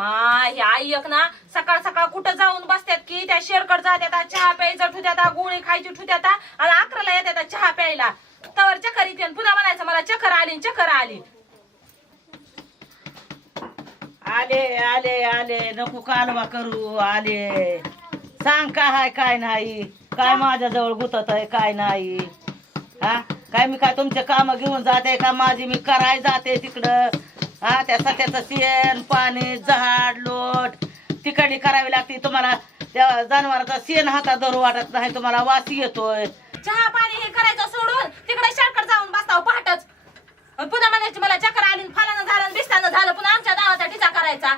My I एक ना सकाळ सकाळ कुठं जाऊन बसतात की त्या शेरकड जात्यात चहा प्यायचं ठुत्यात गोळी खायची ठुत्यात आणि अकराला येतात चहा प्यायला. तवर चक्कर येते पुन्हा म्हणायचं मला चक्कर आली चक्कर आली. आले आले आले नको कालवा करू आले. सांग काय हाय काय नाही? काय माझ्याजवळ गुतत आहे काय नाही? हा? काय मी काय तुमचे काम घेऊन जाते का? माझी मी कराय जाते तिकडं. हा त्या त्याचं शेण पाणी झाड लोट तिकडली करावी लागते. तुम्हाला त्या जनावराचा शेण हातात धरू वाटत नाही. तुम्हाला वासी येतोय. चहा पाणी हे करायचं सोडून तिकडे शाळकड जाऊन बसताव पहाटच. पुन्हा म्हणायची मला चक्कर आली आणि फलानं झालं बिस्तानं झालं पुन्हा आमच्या गावाचा टिचा करायचा.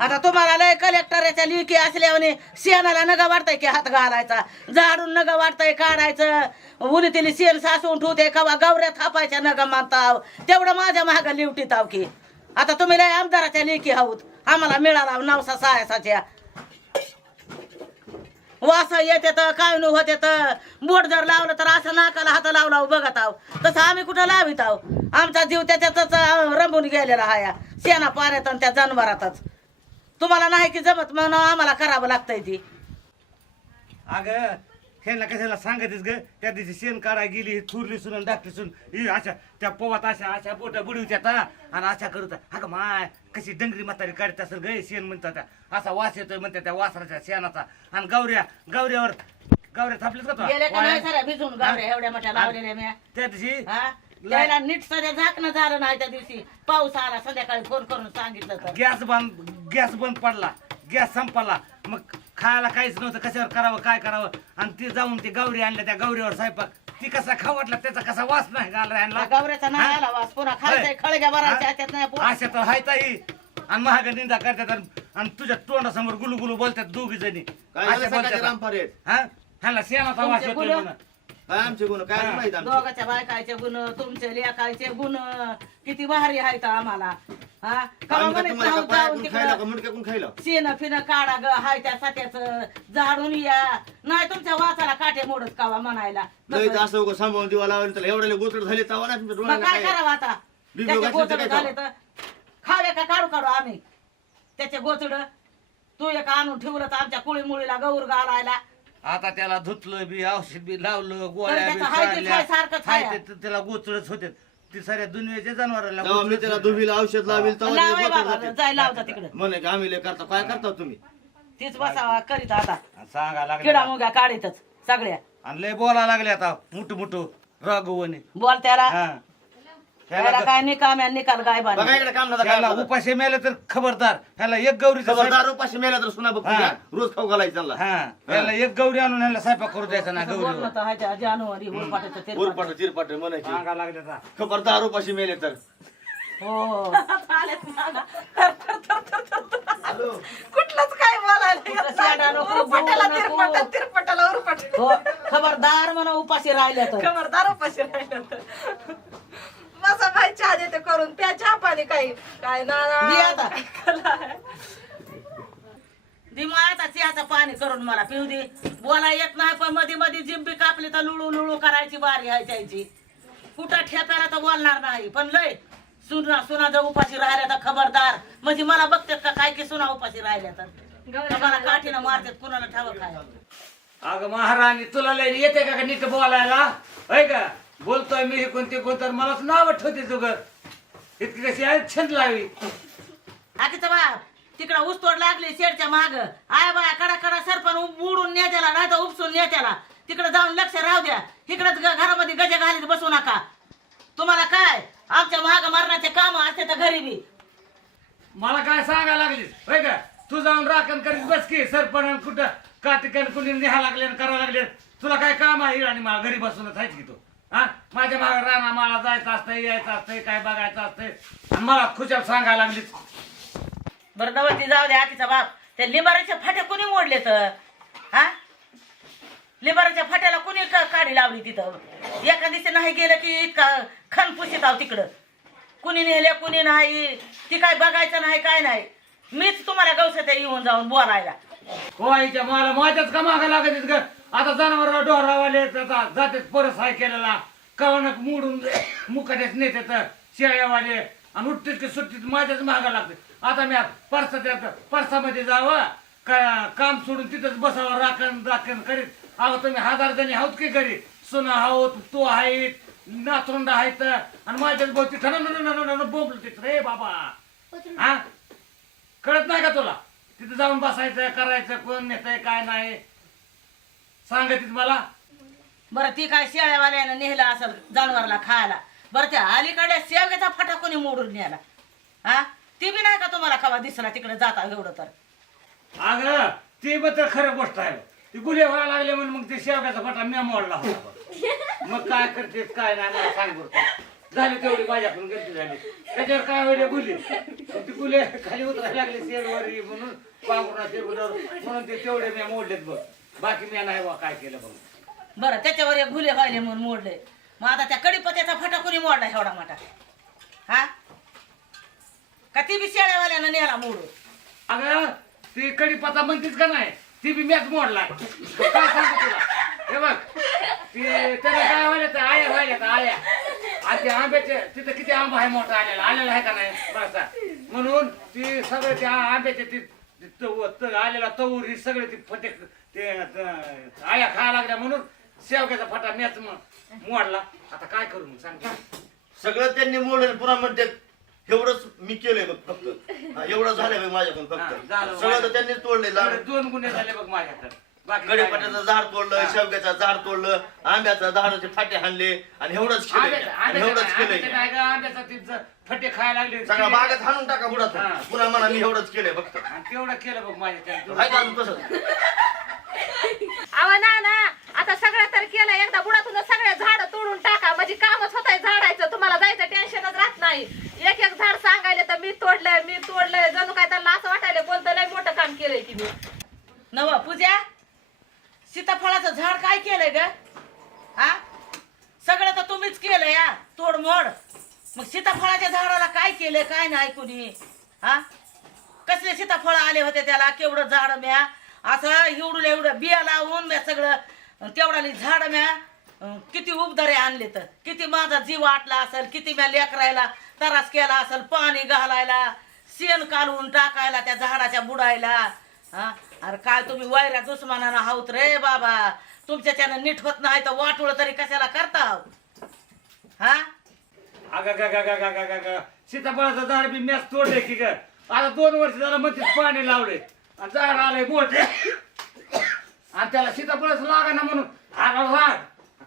आता तुम्हाला लय कलेक्टरच्या लिखी असल्याने शेणाला नगा वाटतंय की हात घालायचा झाडून नगा वाटतंय काढायचं. उली शेण सासून ठेवते कवा गवऱ्या थापायच्या नगा मानताव. तेवढं माझ्या महाग लिवटीताव की. आता तुम्ही लय आमदाराच्या लेखी आहोत. आम्हाला मिळाला नवसा सायसाच्या. वास येते तर काय न होते तर बोट जर लावलं तर असं नाकाला हात लावला बघत आहो तसं आम्ही कुठं लावित आहो आमचा जीव त्याच्यातच रंबून गेलेला हाया. शेणा पाण्यात आणि त्या जनावरातच. तुम्हाला नाही की जमत म्हणून आम्हाला करावं लागतंय ती. अगं ह्यांना कशाला सांगायचंच ग? त्या दिवशी शेण काढाय गेली ही थुरली सुन डाकली सुन. ही अशा त्या पोवात अशा अशा बोट बुडवत्यात हा, आणि अशा करत अगं माय कशी डंगरी म्हातारी काढत असेल ग शेण म्हणतात त्या. असा वास येतोय म्हणतात त्या वासराच्या शेणाचा. आणि गौऱ्या गौऱ्यावर गौऱ्या थापलीच का गेले का नाही तो साऱ्या भिजून गावऱ्या एवढ्या मोठ्या लावलेल्या म्या. त्या दिवशी हा? त्याला नीट सध्या झाकणं झालं नाही त्या दिवशी. पाऊस आला संध्याकाळी फोन करून सांगितलं तर. गॅस बंद गॅस बंद पडला. गॅस संपला. मग खायला काहीच नव्हतं कशावर करावं काय करावं? आणि ते जाऊन ते गौरी आणल्या त्या गौरीवर स्वयंपाक. ती कसा खाऊ वाटला त्याचा कसा वास नाही घालला त्या ह्यांना गावऱ्याचा नाही आला वास. पुन्हा खायचंय खळग्या भरायच्या त्यात नाही पोट. अशा तर हाय ताई. आणि महाग निंदा करतात आणि- आणि तुझ्या तोंडासमोर गुलू गुलू बोलतात दोघी जणी काय झालं हा? ह्याला शेणाचा वास तुमचे येतोय गुलू? म्हणून. काय आमचे गुण काय. माहीत आमचे? दोघाच्या बायकाचे गुण तुमचे लेकायचे गुण किती भारी आहेत आम्हाला. हा? कवा आम्ही का म्हणत तुम्हाला का जाऊन पायाकून खायला का तिकडं मुंडक्याकून खायला? शेण फिन काढा ग हाय त्या साठ्याच झाडून या. नाही तुमच्या वाचाला काटे मोडत कावा म्हणायला. लय तर असं उगाच सांभाळून दिवा लावून त्याला एवढ्या गोचड झाले तवा ना तुमच्या मग डोळ्याला काय करावं आता? त्याचे गोचड काय झाले तर? खावे का काढू काढू आम्ही? त्याचे गोचड तू एक आणून ठेवलं तर आमच्या कुळी मुळीला गौर घालायला. आता त्याला धुतलं बी औषध बी लावलं गोळ्या तर बी त्याचं हाय ते चालल्या. खाय सारखंच हाय आहे. ते- त्याला गोचडच होते. ती साऱ्या दुनियेच्या जनावराला तेव्हा मी गोचडच त्याला होते. दुबीला औषध लावेल तेव्हा लावाय त्याचे गोचड बाबा जाते. जाय लावता तिकडे. म्हणे आम्ही लय करता. काय करता तुम्ही? तीच बसावा करीत आता. सांगा लागले किडा मुगा काढीतच सगळ्या. आणि लय बोला लागले आता मुठू मुठू राघवने. बोल त्याला हा. त्याला काय बघा बांधली. इकडे काम नका ह्याला करायला. उपाशी मेले तर खबरदार ह्याला एक गौरीचा खबरदार उपाशी मेला तर सुना बघ हा. रोज खाऊ घालायचं त्यांना हा ह्याला एक गौरी आणून ह्याला स्वयंपाक करू द्यायचा ना असं गौरीवर बोलणं तर हायच्या जानेवारी उरपाटाचं तेल उरपाट चिरपाट म्हणायची सांगा लागले आता. खबरदार उपाशी मेले तर हो. कुठलंच काय बोलायला येत कुठं शेंडा नको, नाही. उरफाटाला बोलू नको. तिरपट तिरपटाला उरफट हो खबरदार म्हणा उपाशी राहिल्या तर खबरदार उपाशी राहिलं तर बसा बाई चहा देते करून प्या चहा पाणी काही काय ना दे आता. चहाचं पाणी करून मला पिऊ दे. बोला येत नाही पण मध्ये मध्ये जिंबी कापली तर लुळू लुळू करायची बारी आहे त्याची कुठं ठेप्याला तर बोलणार नाही पण लय सुना सुना जर उपाशी राहिल्या तर खबरदार. म्हणजे मला बघतात का काय की सुना उपाशी राहिल्या तर? मला काठीनं मारतात कुणाला ठाव काय? अगं महाराणी तुला लय येते का नीट बोलायला? होय का? बोलतोय मी हे कोणते कोणतं मलाच नाव ठेवते तू ग इतकी कशी आहे? छंद लावी. आकीचा बाप तिकडं ऊसतोड लागली शेडच्या माग. आय बाया कडा कडा सरपण उडून नेत्याला नाही तर उपसून नेत्याला. तिकडे जाऊन लक्ष राहू द्या. तिकडं घरामध्ये गजे घालीत बसू नका. तुम्हाला काय? आमच्या महाग मरणाचे काम असते तर घरी बी मला काय सांगायला लागलीस होय का? तू जाऊन राखण करीत बस की सरपण कुठं? का ठिकाणी कुणी निहा लागले आणि करावं लागले. तुला काय काम आहे? आणि मला घरी बसूनच आहेच की तू. हा? माझ्या मागे राणा मला जायचं असतंय यायचं असतंय काय बघायचं असतंय. आणि मला खुशाल सांगायला लागलीस बरं नवती जाऊ द्या आकीचा बाप. ते लिंबाराच्या फाट्या कुणी मोडले तर? हा? लिंबाराच्या फाट्याला कुणी क- काडी लावली तिथं? एका दिवशी नाही गेलं की इतका खण पुशीत आहो तिकडं. कुणी नेले कुणी नाही. ती काय बघायचं नाही काय नाही. मीच तुम्हाला गवसत्या येऊन जाऊन बोलायला. हो आईच्या मला माझ्याच का मागा लागत ग? आता जनावर डोहरावाले आता जाते परस हाय केलेला. कवनक मोडून मुकाट्याच नेते तर शेळ्यावाले. आणि उठतीत की सुट्टीत माझ्याच महागा लागते. आता मी परसा परसामध्ये जावं. का काम सोडून तिथंच बसावं राखण राखण करीत. अहो तुम्ही हजार जणी आहोत की घरी? सुना आहोत तो आहेत नातरुंड आहेत. आणि माझ्याच भोवती बोंबल तिथं रे बाबा. हा? कळत नाही का तुला? तिथं जाऊन बसायचं करायचं कोण नेतंय काय नाही. सांगत मला. बरं ती काय शेळ्यावाल्यानं नेहला असेल जनावरला खायला. बरं त्या अलीकडे शेवग्याचा फटा कोणी मोडून न्याला हा? ती बी नाही का तुम्हाला कवा दिसला तिकडे जाता एवढं तर? अगं ते मग तर खरं गोष्ट आहे ती गुन्हे व्हायला लागले म्हणून मग ते शेवग्याचा फटा मी मोडला होता बघ. मग काय करते काय नाही मला सांग बरं झाली तेवढी माझ्याकडून गलती झाली. त्याच्यावर काय वेळे गुली? ती गुले खाली उतरायला लागले शेडवर म्हणून पांघरुणा शेडवर म्हणून ते तेवढे मी मोडलेत बघ. बाकी मी नाही बा काय केलं बघ. बरं त्याच्यावर एक गुले व्हायले म्हणून मोडले. मग आता त्या कडीपत्त्याचा फटा कोणी मोडला एवढा मोठा? हा? का ती बी शेळ्यावाल्यानं नेला मोडून? अगं ती कडीपत्ता म्हणतीस का नाही? ती बी मॅच मोडला. काय तुला? हे बघ ते त्याला काय व्हायला तर आया व्हायला तर आया. आणि ते आंब्याचे तिथं किती आंबा आहे मोठा आलेला? आलेला आहे का नाही? बसा. म्हणून ती सगळे त्या आंब्याचे ती ती तव- त- आलेला तऊर ही सगळे ती फटे ते त- आया खायला लागल्या म्हणून शेवग्याचा फटा मॅच मोडला. आता काय करू मग? सांग. सगळं त्यांनी मोडलं पुन्हा म्हणते एवढंच मी केलंय बघ फक्त. हा, एवढं झालंय बघ माझ्याकडून हा, फक्त झालं. सगळं तर त्यांनी तोडले दोन गुन्हे झाले बघ माझ्याकडे. कडेपट्याचं झाड तोडलं शेवग्याचं झाड तोडलं आंब्याचं झाडाचे फाटे हाणले आणि एवढंच आंब्याचं एवढंच नाही, आंब्याचं केलंय फटे खायला लागले. सगळा बागेत हाणून टाका. बुडातून. पुन्हा म्हणा मी एवढंच केलंय फक्त. तेवढं केलं बघ माझ्या तसंच अव ना ना. आता सगळं तर केलं. एकदा बुडातून सगळे झाड तोडून टाका. म्हणजे कामच होत आहे झाडायचं. तुम्हाला जायचं टेन्शनच राहत नाही. एक एक झाड सांगायला तर मी तोडलंय मी तोडलंय. जणू काय त्यांना असं वाटायला कोणतं लय मोठं काम केलंय की मी नव पूजा? सीताफळाचं झाड काय केलंय ग? हा? सगळं तर तुम्हीच केलं या तोडमोड. मग सीताफळाच्या झाडाला काय केलंय काय नाही कुणी हा? कसले सीताफळ आले होते त्याला? केवढं झाड म्या? असं एवढं एवढं बिया लावून म्या सगळं तेवढाली झाड म्या किती उबदारे आणले तर किती माझा जीव आटला असेल किती म्या लेकरायला त्रास केला असेल पाणी घालायला शेण कालवून टाकायला त्या झाडाच्या बुडायला. हा? अरे काय तुम्ही वैऱ्या दुश्मनानं आहोत रे बाबा? तुमच्या त्यानं नीट होत नाही तर वाटोळ तरी कशाला करता? हा? अगं गा गा गा गा गा गा गा सीताफळाचं झाड बी मॅच तोडले की ग. आता दोन वर्ष झालं म्हणते पाणी लावले आणि झाड आलंय मोठे. आणि त्याला सीताफळच लागा ना म्हणून आला राग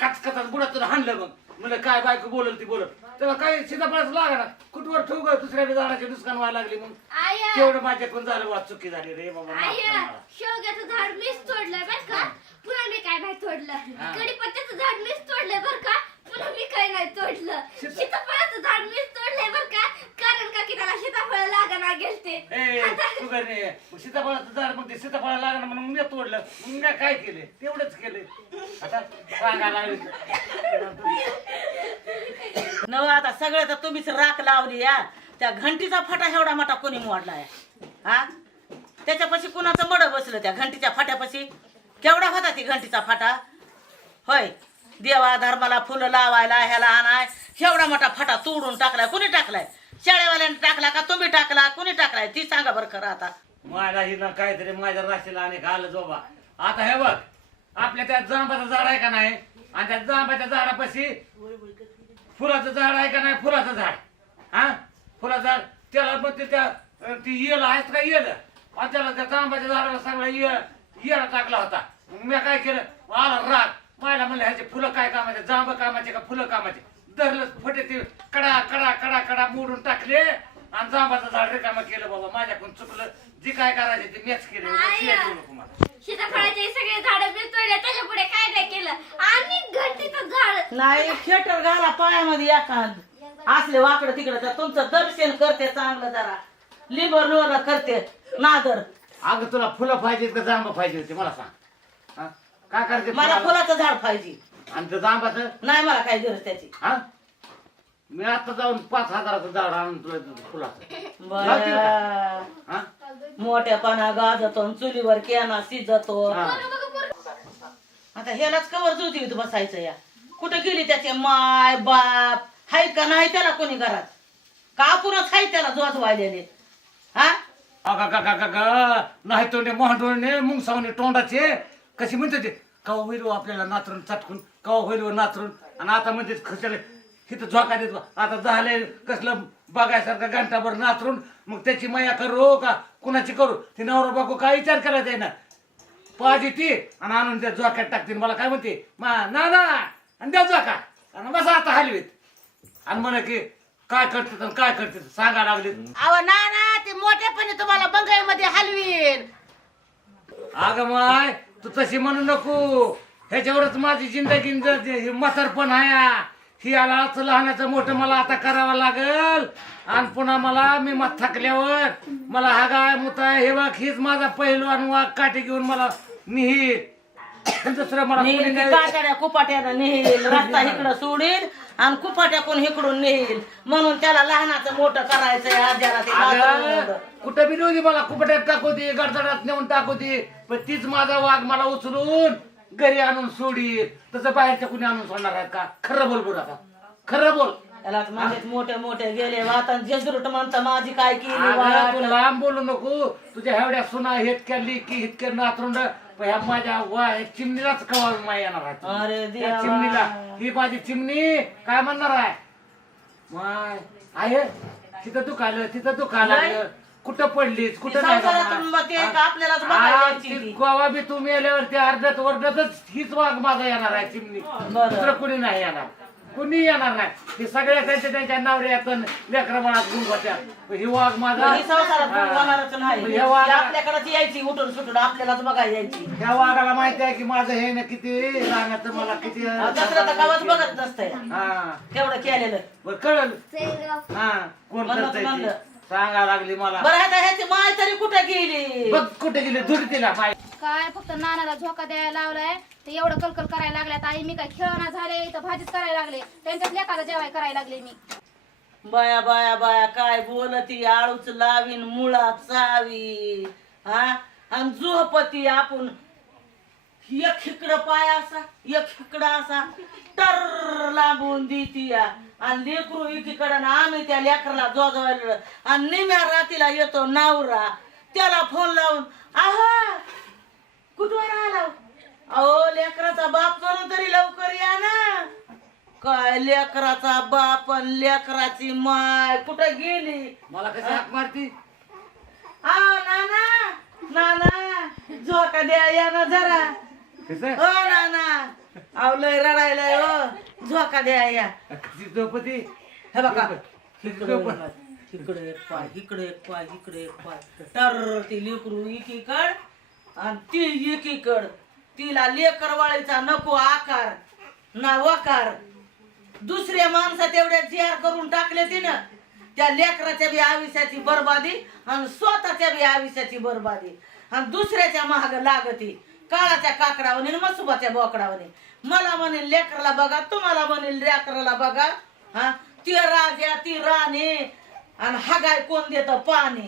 कच कचाच बुडातून हाणलं मग म्हणलं काय बायको बोलल ती बोलत तेव्हा काय सीताफळच लागा ना. कुठवर ठेवू ग? दुसऱ्या बी झाडाचे नुकसान व्हायला लागली मग आया. तेवढं माझ्याकडून झालं वा चुकी झाली रे बाबा माफ कर आया मला. शेवग्याचं झाड मीच तोडलंय बर का? पुन्हा मी काय नाही हा. तोडलं कडीपत्त्याचं झाड मीच तोडलंय बर का? पुन्हा मी काय नाही तोडलं. सीता- सीताफळाचं झाड मीच तोडलंय बर का? कारण का की त्याला सीताफळ लागना गेलते. ए तू काय नाही मग सीताफळाचं झाड मग ते सीताफळ लागलं म्हणून मी तोडलं. मग मी काय केले? तेवढंच केले. आता सांगा लागले. नव आता सगळं तर तुम्हीच राख लावली या त्या घंटीचा फटा एवढा मोठा कोणी मोडला या हा? त्याच्यापाशी कुणाचं मड बसलं त्या घंटीच्या फाट्यापाशी? केवढा होता ती घंटीचा फाटा? होय. देवा धर्माला फुलं लावायला ह्याला आणाय. एवढा मोठा फटा तोडून टाकलाय. कुणी टाकलाय? शाळेवाल्याने टाकला का तुम्ही टाकला? कुणी टाकलाय? ती सांगा बरं खरं आता. माझ्या हिनं काहीतरी माझ्या राशीला आणि घाल बाबा आता हे बघ आपल्या त्या जांबाचं झाड आहे का नाही? आणि त्या जांबाच्या झाडापाशी फुलाचं झाड आहे का नाही? फुलाचं झाड. हा? फुलाचं झाड. त्याला पण ते त्या ती येल आहेत का येल? आणि त्याला त्या जांबाच्या झाडाला सगळा येळ येळा टाकला होता. मी काय केलं? आला राग. मला म्हणलं ह्याचे फुलं काय कामाचे? जांब कामाचे का फुलं कामाचे? धरलं फटे ते कडा कडा कडा कडा मोडून टाकले आणि जांबाचं झाड रिकामं केलं बाबा. माझ्याकडून चुकलं. जे काय करायचे ते मॅच केले. तुम्हाला. सीताफळाचे सगळे झाड तोडले त्याच्या पुढे काय नाही केलं. आणि घंटीचं झाड. नाही थिएटर घाला पायामध्ये एखाद. असले वाकडं तिकडं तर तुमचं दर्शन करते चांगलं जरा. लिबर लोर करते. नादर. अगं तुला फुलं पाहिजेत का जांब पाहिजे होते मला सांग? काय करायचे मला? फुलाचं झाड पाहिजे. आणि ते जांबाचं? नाही मला काही गरज त्याची. हा? मी आता जाऊन पाच हजाराचं झाड आणून तुला देतो फुलाचं. बया. हा? मोठ्यापणा गाजतो आणि चुलीवर केना शिजतो हा. आता ह्यालाच कवर जुती बसायचं या. कुठे गेली त्याचे माय बाप? हाय का नाही त्याला कोणी घरात? का आपणच हाय त्याला जोजवायलेले? हा? अगा का का का का नाही तोंडे महाडोळणे मुंगसावणे तोंडाचे. कशी म्हणते ते? कवा होईल हो आपल्याला नाचरून चटकून कवा होईल हो नाचरून आणि आता म्हणते खचले इथं झोका देतो आता झाले कसलं बघायसारखं घंटाभर नाचरून मग त्याची माया करू का? कुणाची करू? ते नवरा बायको काय विचार करायचा आहे ना पाहिजे ती आणि आणून त्या झोक्यात टाकतील. मला काय म्हणते? मा ना ना आणि द्या झोका. आणि बसा आता हलवीत. आणि म्हणे की काय करते आणि काय करते सांगा लागले अहो ना ना ते मोठेपणी तुम्हाला बंगाईमध्ये हलवीन. अगं माय तू तशी म्हणू नको. ह्याच्यावरच माझी जिंदगी हे म्हातारपण आहे. ही आला असं लहानाचं मोठं मला आता करावं लागल. आणि पुन्हा मला मी मत थकल्यावर मला हा गाय मुताय हे बघ हीच माझा पहिलवान वाघ काठी घेऊन मला निहील. दुसरं मला कोणी नाही. काट्याने कुपाट्यानं नेईल रस्ता इकडं सोडील. आणि कुपाट्याकडून इकडून नेईल? म्हणून त्याला लहानाचं मोठं करायचंय आज्याला ते म्हातारं अगं, मोठं. कुठं बी नव्हती मला कुपट्यात टाकू दे गडदडात नेऊन टाकू दे पण तीच माझा वाघ मला उचलून घरी आणून सोडी. तसं बाहेरच्या कुणी आणून सोडणार आहेत का? खरं बोल बोल आता. खरं बोल. त्याला म्हणजे मोठे मोठे गेले वाता जेजुरुट म्हणता माझी काय केली अगं, तू वाट. लांब बोलू नको. तुझ्या एवढ्या सुना इतक्या लिकी इतक्या नातरुंड पण ह्या माझ्या वा चिमणीलाच कवा माय येणार आहे अरे त्या देवा. चिमणीला. ही माझी चिमणी काय म्हणणार आहे? माय आहे? तिथं दुखालं तिथं दुखालं कुठं पडलीस? कुठं नाही संसारातून मग ते का आपल्यालाच बघायला आज यायची ती? ती. गोवा बी तुम्ही आल्यावरती अर्ध्यात वर्धातच हीच वाघ माझा येणार आहे चिमणी. बरं. दुसरं कुणी नाही येणार. कुणी येणार नाही. ते सगळ्या त्यांच्या त्यांच्या नवऱ्यात लेकरा बाळात गुंग होत्या ही वाघ माझा ही संसारात कोण हा. ती वाघा- आपल्याकडेच यायची उठून सुटून आपल्यालाच बघायला यायची. ह्या वाघाला माहिती आहे की माझं हे ना किती राहण्याचं मला किती दसरा तर गावात बघत नसतंय. हा. तेवढं केलेलं. बरं कळल? हा कोण म्हणलं करतंय तर ते? म्हणलं. सांगा लागली मला. बरं आता ह्याची माय तरी कुठे गेली? बघ कुठे गेली धुरी तिला माय काय फक्त नानाला झोका द्यायला लावलाय? ते एवढं कलकल करायला लागल्यात आई मी काय खेळणा झाले इथं भाजीच करायला लागले. त्यांच्यात लेखाला जेवाय करायला लागले मी. बाया बाया बाया काय बोलती? आळूच लावीन मुळा चावी. हा? आणि झोपती आपण. एक हिकडं पाय असा एक हिकडं असा. टर लांबून देती या. आणि लेकरू एकीकडं आम्ही त्या लेकराला जोजवायला आणि निम्या रातीला येतो नवरा. त्याला फोन लावून आहा कुठवर आला अहो लेकराचा बाप करून तरी लवकर या ना. काय लेकराचा बाप आणि लेकराची माय? कुठं गेली? मला कशी हाक मारती? आओ नाना नाना झोका द्या या ना जरा. कसं? ओ नाना. अहो लय रडायलाय हो. झोका द्या या. कशी झोपती? हे बघा. इकडे? इकडे एक पाय इकडे एक पाय इकडे एक पाय. तर ती लेकरू एकीकड आणि ती एकीकड तिला लेकरवाळीचा नको आकार ना वकार. दुसऱ्या माणसात एवढ्या जिहार करून टाकले तिनं त्या लेकराच्या बी आयुष्याची बरबादी आणि स्वतःच्या बी आयुष्याची बरबादी. आणि दुसऱ्याच्या महाग लागती. काळाच्या काकडावने आणि मसुबाच्या बोकडावने मला म्हणेल लेकराला बघा तुम्हाला म्हणेल लेकराला बघा. हा ती राजा ती राणी. आणि हगाय कोण देत पाणी?